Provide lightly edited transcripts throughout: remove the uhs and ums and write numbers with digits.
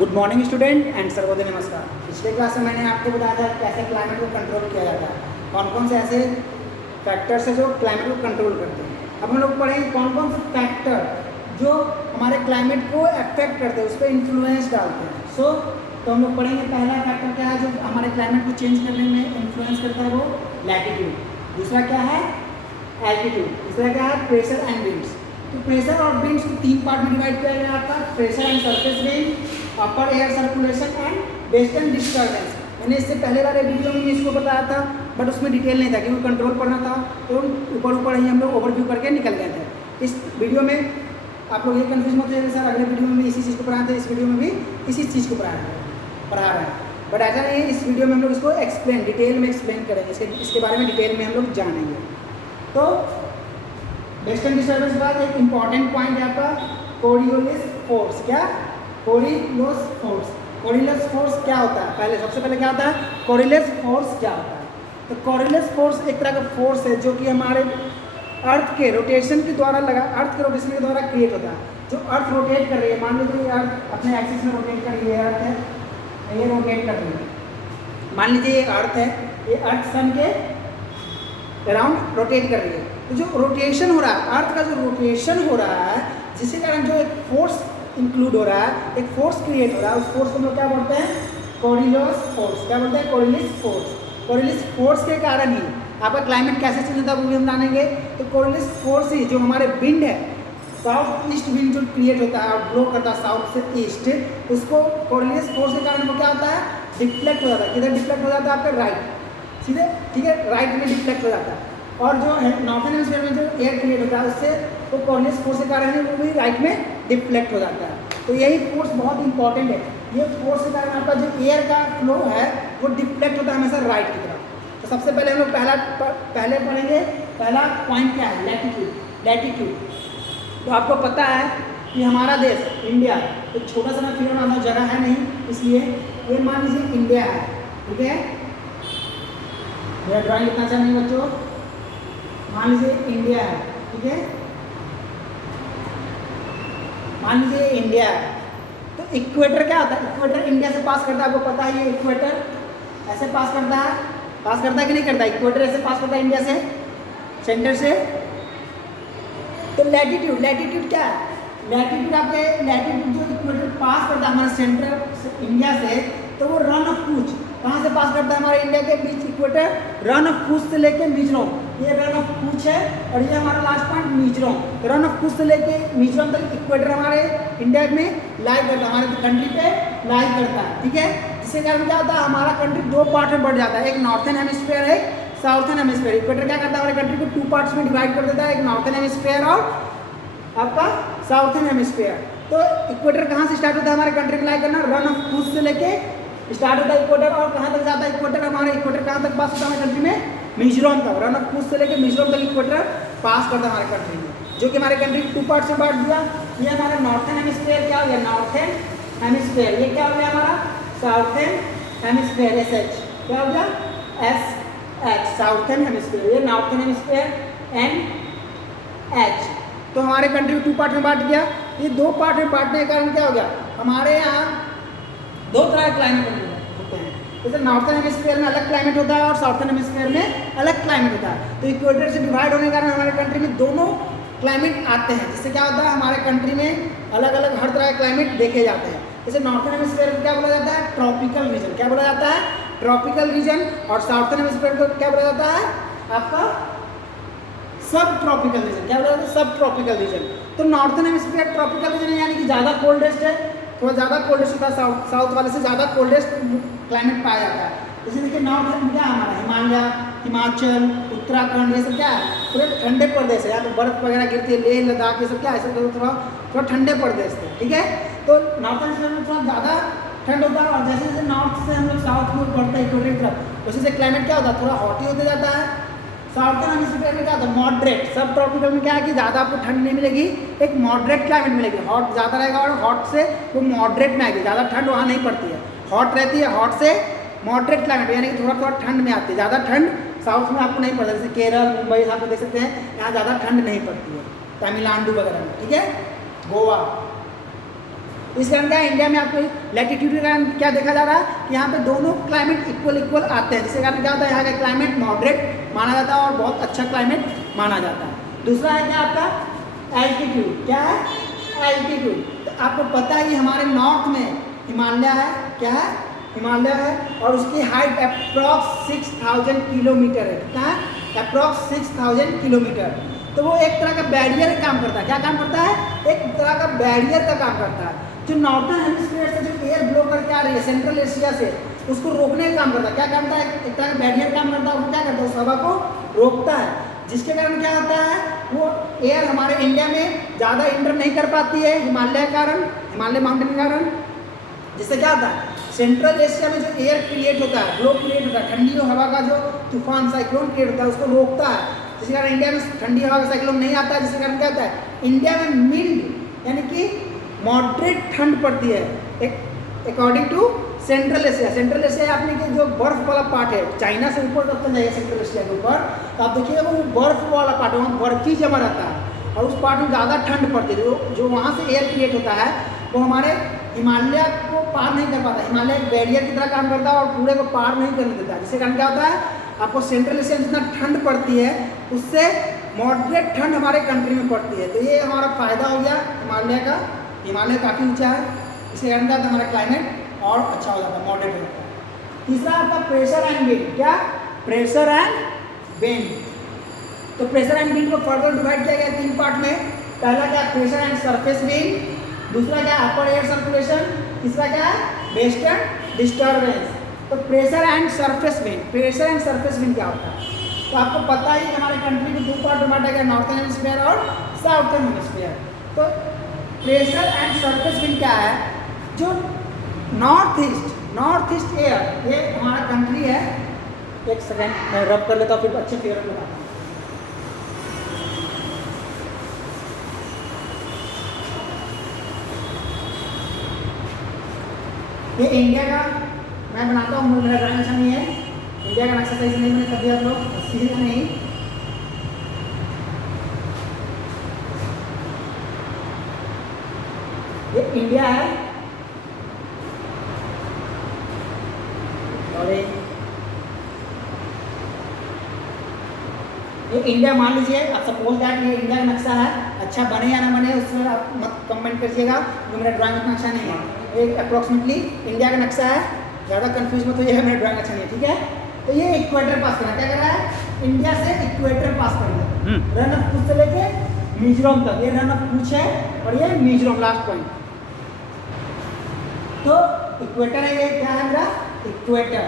Good morning student and Sarvodaya नमस्कार। पिछले class में मैंने आपको बताया था कैसे क्लाइमेट को कंट्रोल किया जाता है, कौन कौन से ऐसे फैक्टर्स है जो क्लाइमेट को कंट्रोल करते हैं। अब हम लोग पढ़ेंगे कौन कौन से फैक्टर जो हमारे क्लाइमेट को अफेक्ट करते हैं, उस पर इन्फ्लुएंस डालते हैं। तो हम लोग पढ़ेंगे पहला फैक्टर क्या है जो हमारे क्लाइमेट को चेंज करने में इन्फ्लुएंस करता है, वो लैटिट्यूड। दूसरा क्या है, एल्टीट्यूड। तीसरा क्या है, प्रेशर एंड विंड्स। तो प्रेशर और विंड्स को तीन पार्ट में डिवाइड किया गया आपका, pressure and surface wind, upper air circulation and western disturbance. मैंने इससे पहले वाले वीडियो में इसको बताया था, बट उसमें डिटेल नहीं था क्योंकि कंट्रोल पढ़ना था, तो ऊपर ही हम लोग ओवरव्यू करके निकल गए थे। इस वीडियो में आप लोग ये कन्फ्यूज मत होइए सर अगले वीडियो में भी इसी चीज़ को पढ़ाते हैं, इस वीडियो में भी इसी चीज़ को पढ़ा रहे हैं, बट ऐसा नहीं, इस वीडियो में हम लोग इसको डिटेल में एक्सप्लेन करेंगे, इसके बारे में डिटेल में हम लोग जानेंगे। तो वेस्टर्न डिस्टर्बेंस के बाद एक इंपॉर्टेंट पॉइंट है आपका कोरियोलिस फोर्स। क्या, कोरियोलिस फोर्स। कोरियोलिस फोर्स क्या होता है, सबसे पहले क्या होता है, कोरियोलिस फोर्स क्या होता है। तो कोरियोलिस फोर्स एक तरह का फोर्स है जो कि हमारे अर्थ के रोटेशन के द्वारा अर्थ के रोटेशन के द्वारा क्रिएट होता है। जो अर्थ रोटेट कर रही है, मान लीजिए अर्थ अपने एक्सिस में रोटेट कर रही है, अर्थ है ये रोटेट कर रही है, मान लीजिए ये अर्थ है, ये अर्थ सन के अराउंड रोटेट कर रही है। तो जो रोटेशन हो रहा है, अर्थ का जो रोटेशन हो रहा है, जिसके कारण जो एक फोर्स इंक्लूड हो रहा है, एक फोर्स क्रिएट हो रहा है, उस फोर्स को हम लोग क्या बोलते हैं, कोरियोलिस फोर्स। क्या बोलते हैं, कोरियोलिस फोर्स। कोरियोलिस फोर्स के कारण ही आपका क्लाइमेट कैसे चेंज होता है वो भी हम जानेंगे। तो कोरियोलिस फोर्स ही जो हमारे विंड है, साउथ ईस्ट विंड जो क्रिएट होता है और ब्लो करता है साउथ से ईस्ट, उसको कोरियोलिस फोर्स के कारण वो क्या होता है, डिफ्लेक्ट हो जाता है। किधर डिफ्लेक्ट हो जाता है, आपका राइट सीधे, ठीक है, राइट में डिफ्लेक्ट हो जाता है। और जो नॉर्थन हेमिस्फीयर में जो एयर क्रिएट होता है उससे वो कोरियोलिस फोर्स के कारण ही वो भी राइट में डिफ्लेक्ट हो जाता है। तो यही फोर्स बहुत इंपॉर्टेंट है। ये फोर्स के कारण आपका जो एयर का फ्लो है वो डिफ्लेक्ट होता है हमेशा राइट की तरफ। तो सबसे पहले हम लोग पहले पढ़ेंगे, पहला पॉइंट क्या है, लैटिट्यूड। लैटिट्यूड तो आपको पता है कि हमारा देश इंडिया एक छोटा सा ना फिर नाम जगह है नहीं, इसलिए ये मान लीजिए इंडिया है, ठीक है। मेरा ड्राइंग इतना अच्छा नहीं बच्चों, मान लीजिए इंडिया है, ठीक है, मान लीजिए इंडिया है। तो इक्वेटर क्या होता है, इक्वेटर इंडिया से पास करता है, आपको पता है ये इक्वेटर ऐसे पास करता है कि नहीं करता, इक्वेटर ऐसे पास करता है इंडिया से, सेंटर से। तो लैटिट्यूड क्या है, लैटिट्यूड जो इक्वेटर पास करता है हमारे सेंटर इंडिया से, तो वो रन ऑफ कूच कहाँ से पास करता है, हमारे इंडिया के बीच इक्वेटर, रन ऑफ कूच से लेके मिजोरम, ये रन ऑफ कूच है, और ये हमारा लास्ट पॉइंट मिजोरम। तो रन ऑफ कूच से लेके मिजोरम तक इक्वेटर हमारे इंडिया में लाई करता है, हमारे कंट्री पे लाई करता है, ठीक है। जिसके कारण क्या होता है, हमारा कंट्री दो पार्ट में बढ़ जाता है, एक नॉर्थन हेमिस्फीयर, एक साउथर्न हेमिस्फीयर। इक्वेटर क्या करता है, हमारे कंट्री को टू पार्ट्स में डिवाइड कर देता है, एक नॉर्थन हेमिस्फीयर और आपका साउथर्न हेमिस्फीयर। तो इक्वेटर कहाँ से स्टार्ट होता है हमारे कंट्री में लाई करना, रन ऑफ कूच से लेके स्टार्ट होता है इक्वेटर, और कहाँ तक जाता है इक्वेटर, हमारे इक्वेटर कहाँ तक पास होता है हमारे कंट्री में, मिजोरम तक। रन ऑफ कूच से लेके मिजोरम तक इक्वेटर पास करता है हमारे कंट्री में, जो कि हमारे कंट्री टू पार्ट से बांट दिया। ये हमारा नॉर्थन हेमिस्फीयर क्या हो गया, नॉर्थन हेमिस्फीयर, ये क्या हो गया हमारा साउथर्न हेमिस्फीयर, SH क्या हो गया, SH साउथर्न हेमिस्फीयर, ये नॉर्थन हेमिस्फीयर NH। तो हमारे कंट्री को टू पार्ट में बांट दिया। ये दो पार्ट में बांटने के कारण क्या हो गया, हमारे यहाँ दो तरह के क्लाइमेट होते हैं। जैसे नॉर्थन हेमिस्फीयर में अलग क्लाइमेट होता है और साउथर्न हेमिस्फीयर में अलग क्लाइमेट होता है। तो इक्वेटर से डिवाइड होने के कारण हमारे कंट्री में दोनों क्लाइमेट आते हैं, जिससे क्या होता है, हमारे कंट्री में अलग अलग हर तरह के क्लाइमेट देखे जाते हैं। जैसे नॉर्थन हेमिस्फीयर को क्या बोला जाता है, ट्रॉपिकल रीजन। क्या बोला जाता है, ट्रॉपिकल रीजन। और साउथर्न हेमिस्फीयर को क्या बोला जाता है, आपका सब ट्रॉपिकल रीजन। क्या बोला जाता है, सब ट्रॉपिकल रीजन। तो नॉर्थन हेमिस्फीयर ट्रॉपिकल रीजन है, यानी कि ज़्यादा कोल्डेस्ट है, थोड़ा ज़्यादा कोल्डेस्ट होता है, साउथ वाले से ज़्यादा कोल्डेस्ट क्लाइमेट पाया जाता है। जैसे देखिए नॉर्थ में क्या हमारा हिमालय, हिमाचल, उत्तराखंड, ये सब क्या है, पूरे ठंडे प्रदेश है, यहाँ पे बर्फ़ वगैरह गिरती है, लेह लद्दाख, ये सब क्या है, ऐसे थोड़ा ठंडे प्रदेश थे, ठीक है। तो नॉर्थन हेमिस्फीयर में थोड़ा ज़्यादा ठंड होता है, और जैसे जैसे नॉर्थ से हम लोग साउथ में बढ़ते हैं इक्वेटर की तरफ, उसी से क्लाइमेट क्या होता है, थोड़ा हॉट ही होते जाता है। साउथर्न हेमिस्फीयर में क्या होता है, मॉडरेट। सब ट्रॉपिकल में क्या है कि ज़्यादा आपको ठंड नहीं मिलेगी, एक मॉडरेट क्लाइमेट मिलेगी, हॉट ज़्यादा रहेगा और हॉट से वो मॉडरेट में आएगी, ज़्यादा ठंड वहाँ नहीं पड़ती है, हॉट रहती है, हॉट से मॉडरेट क्लाइमेट, यानी कि थोड़ा ठंड में आती है। ज़्यादा ठंड साउथ में आपको नहीं पड़ता, जैसे केरल, मुंबई आप देख सकते हैं, यहाँ ज़्यादा ठंड नहीं पड़ती है, तमिलनाडु वगैरह में, ठीक है, गोवा। इस कारण क्या इंडिया में आपको लैटिट्यूड का क्या देखा जा रहा है कि यहाँ पे दोनों क्लाइमेट इक्वल आते हैं, जिसके कारण क्या होता है यहाँ का क्लाइमेट मॉडरेट माना जाता है और बहुत अच्छा क्लाइमेट माना जाता है। दूसरा है क्या आपका एल्टीट्यूड, क्या है एल्टीट्यूड। तो आपको पता है हमारे नॉर्थ में हिमालय है, क्या है हिमालय है, और उसकी हाइट अप्रॉक्स 6000 किलोमीटर है, क्या है अप्रॉक्स 6000 किलोमीटर। तो वो एक तरह का बैरियर काम करता है, क्या काम करता है एक तरह का बैरियर का काम करता है। जो नॉर्थन हेमिस्फीयर से जो एयर ब्लो करके आ रही है सेंट्रल एशिया से, उसको रोकने का काम करता है, क्या करता है एक तरह का बैरियर काम करता है, वो क्या करता है उस हवा को रोकता है, जिसके कारण क्या होता है वो एयर हमारे इंडिया में ज़्यादा इंटर नहीं कर पाती है हिमालय के कारण, हिमालय माउंटेन के कारण, जिससे क्या होता है सेंट्रल एशिया में जो एयर क्रिएट होता है ब्लो क्रिएट होता है, ठंडी हवा का जो तूफान साइक्लोन क्रिएट होता है उसको रोकता है, जिसके कारण इंडिया में ठंडी हवा का साइक्लोन नहीं आता है, जिसके कारण क्या होता है इंडिया में मिल्ड यानी कि मॉडरेट ठंड पड़ती है according to Central Asia. Central Asia आपने कि जो बर्फ वाला पार्ट है चाइना से ऊपर तक जाइए सेंट्रल एशिया के ऊपर, तो आप देखिएगा वो बर्फ वाला पार्ट है, वहाँ बर्फ ही जमा रहता है और उस पार्ट में ज़्यादा ठंड पड़ती है। जो वहाँ से एयर क्रिएट होता है वो हमारे हिमालय को पार नहीं कर पाता, हिमालय एक बैरियर की तरह काम करता है और पूरे को पार नहीं करने देता, जिसके कारण क्या होता है आपको सेंट्रल एशिया में जितना ठंड पड़ती है उससे मॉडरेट ठंड हमारे कंट्री में पड़ती है। तो ये हमारा फ़ायदा हो गया हिमालय का, हिमालय काफ़ी ऊंचा है, इसके कारण क्या होता है हमारा क्लाइमेट और अच्छा हो जाता है, मॉडरेट हो जाता है। तीसरा आपका प्रेशर एंड विंड, क्या प्रेशर एंड विंड। तो प्रेशर एंड विंड को फर्दर डिवाइड किया गया 3 पार्ट में। पहला क्या प्रेशर एंड सरफेस विंड, दूसरा क्या अपर एयर सर्कुलेशन, तीसरा क्या है वेस्टर्न डिस्टर्बेंस। तो pressure and surface wind, pressure and surface wind क्या होता है तो आपको पता ही हमारे कंट्री में 2 पार्ट में बांटा गया, नॉर्थन हेमिस्फीयर और साउथर्न हेमिस्फीयर। तो प्रेशर एंड सरफेस विंड क्या है, जो नॉर्थ ईस्ट एयर, ये हमारा कंट्री है, एक सेकेंड मैं रब कर लेता हूँ फिर अच्छे फिगर में बताता हूँ। ये इंडिया का मैं बनाता हूँ, मेरा ड्राइंग अच्छा नहीं है, इंडिया का नक्शा सही से नहीं बने कभी आप लोग सीधे नहीं। ये इंडिया है और ये इंडिया मान लीजिए, आप सपोज दैट ये इंडिया का नक्शा है, अच्छा बने या ना बने उसमें आप मत कमेंट करिएगा, क्योंकि मेरा ड्राइंग उतना अच्छा नहीं है। ये अप्रॉक्सीमेटली इंडिया का नक्शा है, ज़्यादा कंफ्यूज मत होइएगा, मेरा ड्राइंग अच्छा नहीं है, ठीक है। तो ये इक्वेटर पास करना, क्या कर रहा है इंडिया से इक्वेटर पास कर रहा है, रन ऑफ कूच से लेके मिजोरम तक, ये रन ऑफ कूच है और ये मिजोरम लास्ट पॉइंट। तो इक्वेटर है, ये क्या है मेरा इक्वेटर,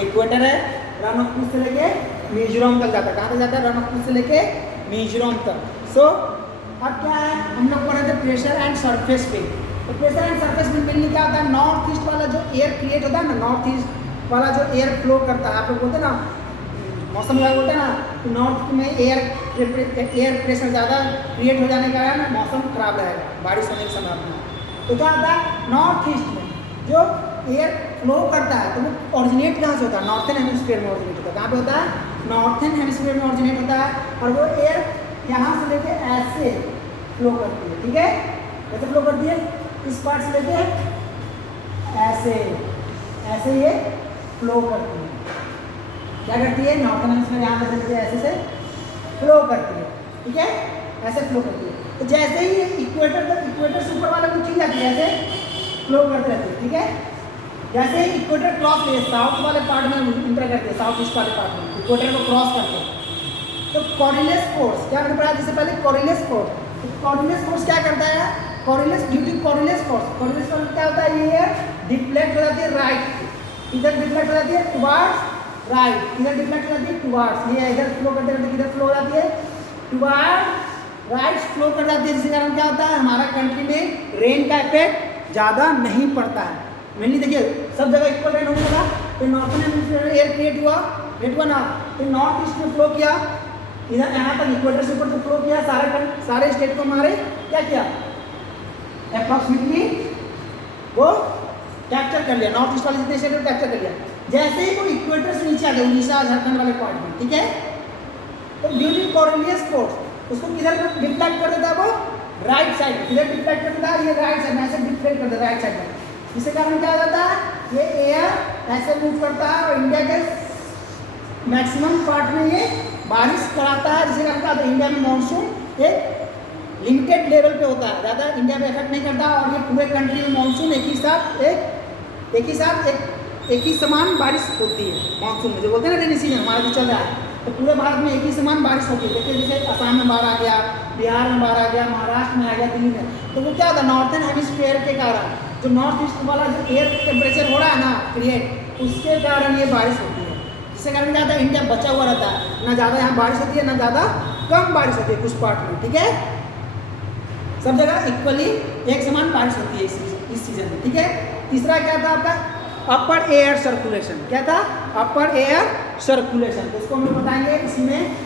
इक्वेटर है, रन ऑफ कूच से लेके मिजोरम तक जाता है, कहाँ तक जाता है रन ऑफ कूच से लेके मिजोरम तक। सो अब क्या है हम लोग पढ़े थे प्रेशर एंड सरफेस विंड। तो प्रेशर एंड सरफेस विंड मिलने क्या होता है, नॉर्थ ईस्ट वाला जो एयर क्रिएट होता है ना, नॉर्थ ईस्ट वाला जो एयर फ्लो करता है, आप लोग बोलते हैं ना मौसम विभाग बोलते हैं ना कि नॉर्थ में एयर प्रेशर ज़्यादा क्रिएट हो जाने के कारण मौसम खराब रहेगा, बारिश होने की संभावना है। तो क्या होता है नॉर्थ ईस्ट में जो एयर फ्लो करता है तो वो ऑरिजिनेट कहाँ से होता है, नॉर्थन हेमिस्फीयर में ऑरिजिनेट होता है। कहाँ पे होता है नॉर्थन हेमिस्फीयर में ऑरिजिनेट होता है, और वो एयर यहाँ से लेके ऐसे फ्लो करती है, ठीक है, कैसे फ्लो करती है, इस पार्ट से लेके ऐसे ऐसे ये फ्लो करती है, क्या करती है नॉर्थन हेमिस्फीयर यहाँ से लेके ऐसे से फ्लो करती है, ठीक है, ऐसे फ्लो करती है। तो जैसे ही इक्वेटर से ऊपर वाला कुछ जाती है ऐसे फ्लो करते रहती है, ठीक है। जैसे ही इक्वेटर क्रॉस ले साउथ वाले पार्ट में इंटर करते हैं, साउथ ईस्ट वाले पार्ट में इक्वेटर को क्रॉस करते हैं, तो कॉरिलेस फोर्स क्या करता है, जैसे पहले कॉरिलेस फोर्स, तो कॉरिलेस फोर्स क्या करता है, कॉरिलेस ड्यू टू कॉरिलेस फोर्स क्या होता है, ये डिफ्लेक्ट हो जाती है राइट, इधर डिफ्लेक्ट हो जाती है टुवर्ड्स राइट, इधर डिफ्लेक्ट हो जाती है टुवर्ड्स, ये इधर फ्लो करते करते किधर फ्लो हो जाती है टुवर्ड्स राइट फ्लो कर जाती है, जिसके कारण क्या होता है हमारा कंट्री में रेन का इफेक्ट ज़्यादा नहीं पड़ता है। मेनली देखिए सब जगह इक्वल रेन होने लगा, तो नॉर्थन हेमिस्फीयर एयर क्रिएट हुआ ना, तो नॉर्थ ईस्ट में फ्लो किया, इधर यहाँ तक इक्वेटर से ऊपर तो फ्लो किया, सारे स्टेट को हमारे क्या किया अप्रॉक्सीमेटली वो कैप्चर कर लिया, नॉर्थ ईस्ट वाले जितने स्टेट को कैप्चर कर लिया। जैसे ही वो इक्वेटर से नीचे आ गया उड़ीसा झारखंड वाले पार्ट में, ठीक है, तो ड्यूरिंग कॉरिलियस फोर्स उसको किधर डिफ्लेक्ट कर देता है, वो राइट साइड, इधर डिफ्लेक्ट कर देता है, ये राइट साइड में ऐसे डिफ्लेक्ट कर देता है राइट साइड में। इसके कारण क्या हो जाता है, ये एयर ऐसे मूव करता है और इंडिया के मैक्सिमम पार्ट में ये बारिश कराता है, जिसके कारण क्या होता है इंडिया में मानसून एक लिमिटेड लेवल पे होता है, ज़्यादा इंडिया में इफेक्ट नहीं करता और ये पूरे कंट्री में मानसून एक ही समान बारिश होती है। मानसून में जो बोलते हैं ना रेनी सीजन हमारा जो चल रहा है, तो पूरे भारत में एक ही समान बारिश होती है। देखिए जैसे असम में बाढ़ आ गया, बिहार में बाढ़ आ गया, महाराष्ट्र में आ गया, दिल्ली में, तो वो क्या होता है नॉर्थन हेमिस्फीयर के कारण जो नॉर्थ ईस्ट वाला जो एयर टेम्परेचर हो रहा है ना क्रिएट, उसके कारण ये बारिश होती है, जिसके कारण क्या होता है इंडिया बचा हुआ रहता है, ना ज़्यादा यहाँ बारिश होती है ना ज़्यादा कम बारिश होती है कुछ पार्ट में, ठीक है, सब जगह इक्वली एक समान बारिश होती है इस सीजन में, ठीक है। तीसरा क्या था आपका अपर एयर सर्कुलेशन, क्या था अपर एयर सर्कुलेशन, तो इसको हम लोग बताएंगे इसी में।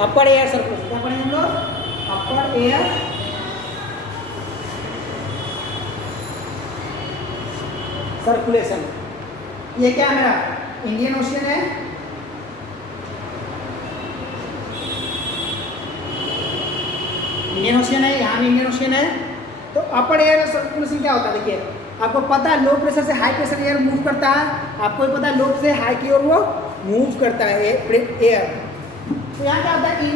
अपर एयर सर्कुलेशन क्या पढ़ेंगे हम लोग, अपर एयर सर्कुलेशन। ये क्या मेरा इंडियन ओशियन है, इंडियन ओशियन है, यहाँ भी इंडियन ओशियन है। तो अपर एयर सर्कुलेशन क्या होता है, देखिए आपको पता है लो प्रेशर से हाई प्रेशर एयर मूव करता है, आपको भी पता है लो से हाई की ओर वो मूव करता है एयर। तो यहाँ क्या होता है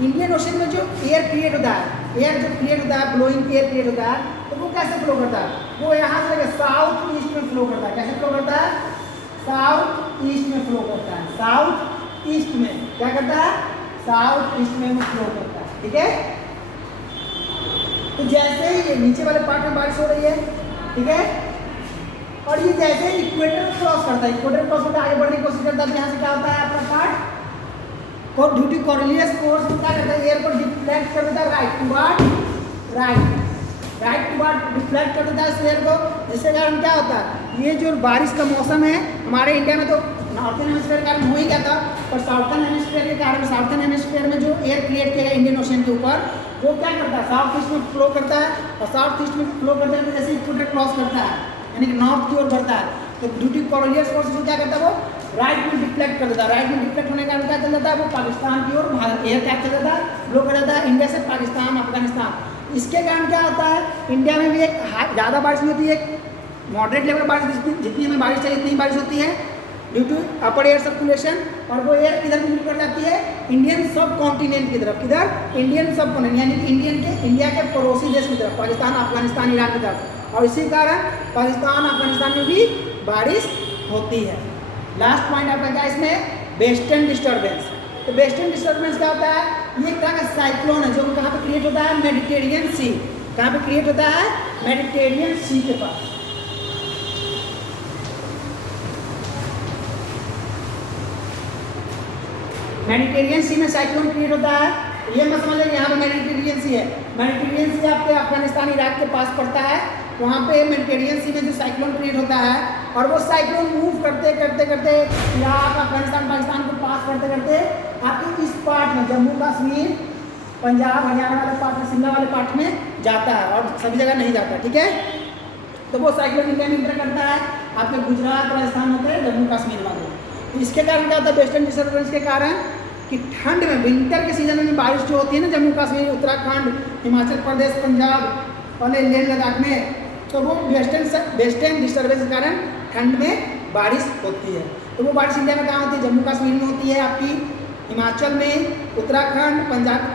इंडियन ओशन में जो एयर क्रिएट होता है, एयर जो क्रिएट होता है ब्लोइंग एयर क्रिएट होता है, तो वो कैसे फ्लो करता है, वो यहाँ से साउथ ईस्ट में फ्लो करता है। कैसे फ्लो करता है, साउथ ईस्ट में फ्लो करता है, साउथ ईस्ट में क्या करता है, साउथ ईस्ट में फ्लो करता है, ठीक है। तो जैसे ही ये नीचे वाले पार्ट में बारिश हो रही है, ठीक है, और ये जैसे इक्वेटर क्रॉस करता है, इक्वेटर क्रॉस करता है आगे बढ़ने की कोशिश करता है, यहाँ से क्या होता है अपना पार्ट और ड्यू टू कोरिलियस फोर्स क्या करता है एयर को डिफ्लेक्ट कर देता है राइट टू बार्ड डिफ्लेक्ट कर देता है एयर को, जिसके कारण क्या होता है ये जो बारिश का मौसम है हमारे इंडिया में तो नॉर्थन हेमिस्फीयर के कारण हो ही गया था, पर साउथर्न हेमिस्फीयर के कारण साउथर्न हेमिस्फीयर में जो एयर क्रिएट किया गया इंडियन ओशन के ऊपर वो क्या करता है साउथ ईस्ट में फ्लो करता है, और साउथ ईस्ट में फ्लो करते हैं जैसे इक्वेटर क्रॉस करता है यानी कि नॉर्थ की ओर बढ़ता है, तो ड्यू टू कोरिलियस फोर्स जो क्या करता है वो राइट में डिफ्लेक्ट कर देता है, राइट में डिफ्लेक्ट होने के कारण क्या चल जाता है वो पाकिस्तान की ओर एयर क्या चल जाता है फ्लो कर जाता है इंडिया से पाकिस्तान अफगानिस्तान। इसके कारण क्या होता है इंडिया में भी एक ज़्यादा बारिश नहीं होती है, एक मॉडरेट लेवल बारिश जितनी हमें बारिश चाहिए इतनी बारिश होती है due to upper air circulation, और वो एयर किधर मूव कर जाती है इंडियन सब कॉन्टिनेंट की तरफ, किधर इंडियन सब कॉन्टिनेंट यानी कि इंडिया के पड़ोसी देश की तरफ पाकिस्तान अफगानिस्तान ईरान की तरफ, और इसी कारण पाकिस्तान अफगानिस्तान में भी बारिश होती है। लास्ट पॉइंट आपका क्या है इसमें वेस्टर्न डिस्टर्बेंस। तो वेस्टर्न डिस्टर्बेंस क्या होता है, ये एक तरह का साइक्लोन है जो कहाँ पे क्रिएट होता है मेडिटेरियन सी, कहाँ पे क्रिएट होता है मेडिटेरियन सी के पास। मेडिटेरियन सी में साइक्लोन क्रिएट होता है, ये मत समझिए कि यहाँ पे मेडिटेरियन सी है, मेडिटेरियन सी आपके अफगानिस्तान इराक के पास पड़ता है, वहाँ पे मेडिटेरियन सी में जो साइक्लोन क्रिएट होता है और वो साइक्लोन मूव करते करते करते इराक अफगानिस्तान पाकिस्तान को पास करते करते आपके इस पार्ट में जम्मू कश्मीर पंजाब हरियाणा वाले पार्ट में शिमला वाले पार्ट में जाता है और सभी जगह नहीं जाता, ठीक है। तो वो साइक्लोन इंडिया में इंटर करता है आपके गुजरात राजस्थान होते हैं जम्मू कश्मीर वाले। तो इसके कारण क्या होता है वेस्टर्न डिस्टर्बेंस के कारण कि ठंड में विंटर के सीजन में बारिश जो होती है ना जम्मू कश्मीर उत्तराखंड हिमाचल प्रदेश पंजाब और लेह लद्दाख में, तो वो वेस्टर्न डिस्टर्बेंस के कारण ठंड में बारिश होती है। तो वो बारिश इंडिया में कहाँ होती है जम्मू कश्मीर में होती है, आपकी हिमाचल में उत्तराखंड पंजाब के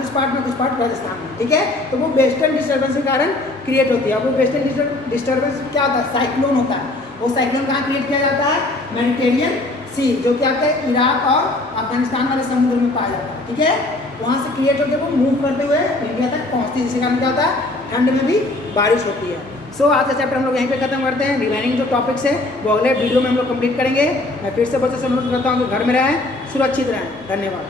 कुछ पार्ट राजस्थान में, ठीक है। तो वो वेस्टर्न डिस्टर्बेंस के कारण क्रिएट होती है। वो वेस्टर्न डिस्टर्बेंस क्या होता है साइक्लोन होता है, वो साइक्लोन कहाँ क्रिएट किया जाता है मेडिटेरियन सी जो कि आपके इराक और अफगानिस्तान वाले समुद्र में पाया जाता है, ठीक है। वहाँ से क्रिएट होकर वो मूव करते हुए इंडिया तक पहुँचती है, जिसके कारण क्या होता है ठंड में भी बारिश होती है। सो आज का चैप्टर हम लोग यहीं पे खत्म करते हैं। रिमेनिंग जो टॉपिक्स है वो अगले वीडियो में हम लोग कंप्लीट करेंगे। मैं फिर से बच्चों से अनुरोध करता हूँ कि घर में रहें, सुरक्षित रहें। धन्यवाद।